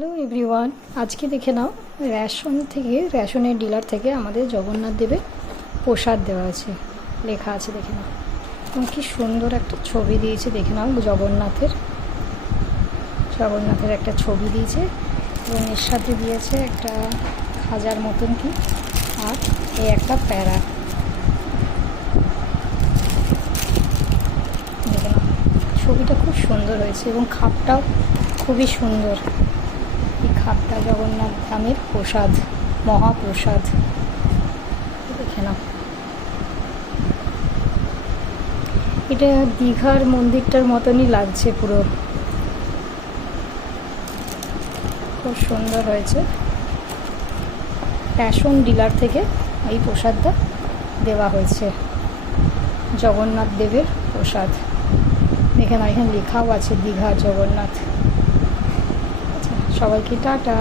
Hello everyone, আজকে দেখে নাও রেশনের ডিলার থেকে আমাদের জগন্নাথ দেবের প্রসাদ দেওয়া আছে, লেখা আছে দেখে নাও। এবং কি সুন্দর একটা ছবি দিয়েছে দেখে নাও, জগন্নাথের একটা ছবি দিয়েছে এবং এর সাথে দিয়েছে একটা খাজার মতন কি, আর এই একটা প্যারা। দেখে নাও, ছবিটা খুব সুন্দর হয়েছে এবং খাপটাও খুবই সুন্দর। এই খাপটা জগন্নাথ ধামের প্রসাদ, মহাপ্রসাদ। দেখে নাও, এটা দীঘার মন্দিরটার মতনই লাগছে পুরো, খুব সুন্দর হয়েছে। রেশন ডিলার থেকে এই প্রসাদটা দেওয়া হয়েছে, জগন্নাথ দেবের প্রসাদ। দেখে নাও, এখানে লেখাও আছে দীঘা জগন্নাথ। আচ্ছা, সবাইকে টাটা।